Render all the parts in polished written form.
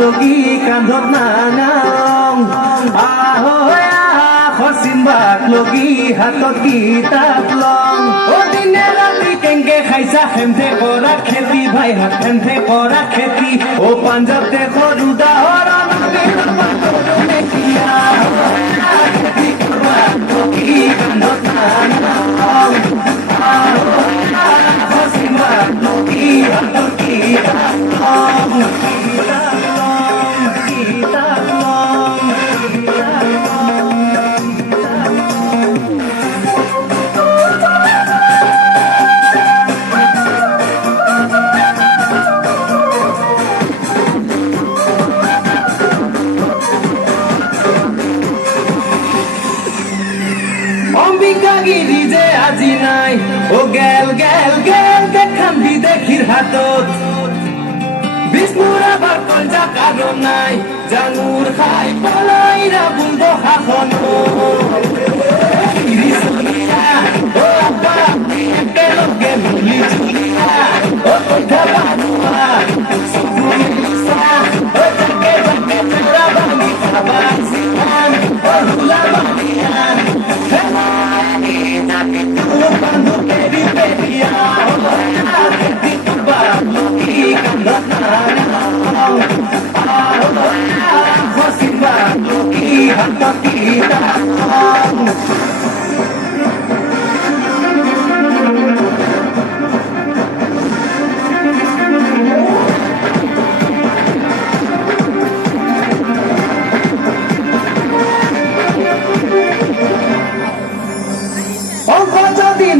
লগি কান্ধত নানাং খচিমবাক লগি হাতত কিতাপ লং দিনে ৰাতি কেংকে খাইছা হেমথে কৰা খেতি ভাই হাত হেমথে কৰা খেতি পাঞ্জাব দেশৰ উদাহৰণ কান্ধত নানাং খচিমবাক লগি হাতত কিতাপ লং অম্বিকাগিরি যে আজি নাই গেল গেল গেল দেখাম বিদেশির হাতত বিষ্ণুর আবার কলজা কারণ নাই জানুর খাই পলাইরা বুলব শাসন একেলগে মিলি জুলিয়া কথা বানুয়া তাকে তাকে তোরা বানি খাবা সিখান হুলা বানিয়ান cuando querí pedía ti tu barro y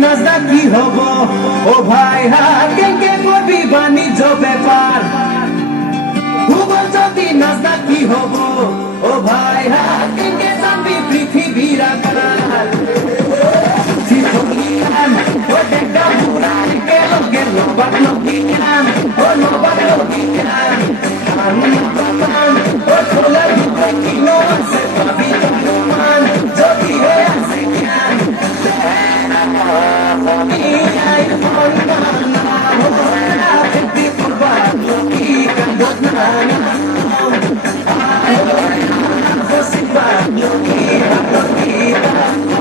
নাজদা কি হব ভাই কেঙ্কে করবি বাণিজ্য ব্যাপার ভূগোল যদি নাজদা কি হব ভাই কেঙ্কে জানবি পৃথিবীর আকার শিক্ষান দেখা বুড়া গেল গেল বাক লগিয়ান নবাক লগিয়ান খোলা দুঃখ কিনো আছে পাবি অনুমান যদি হয়ে আছে জ্ঞান Kita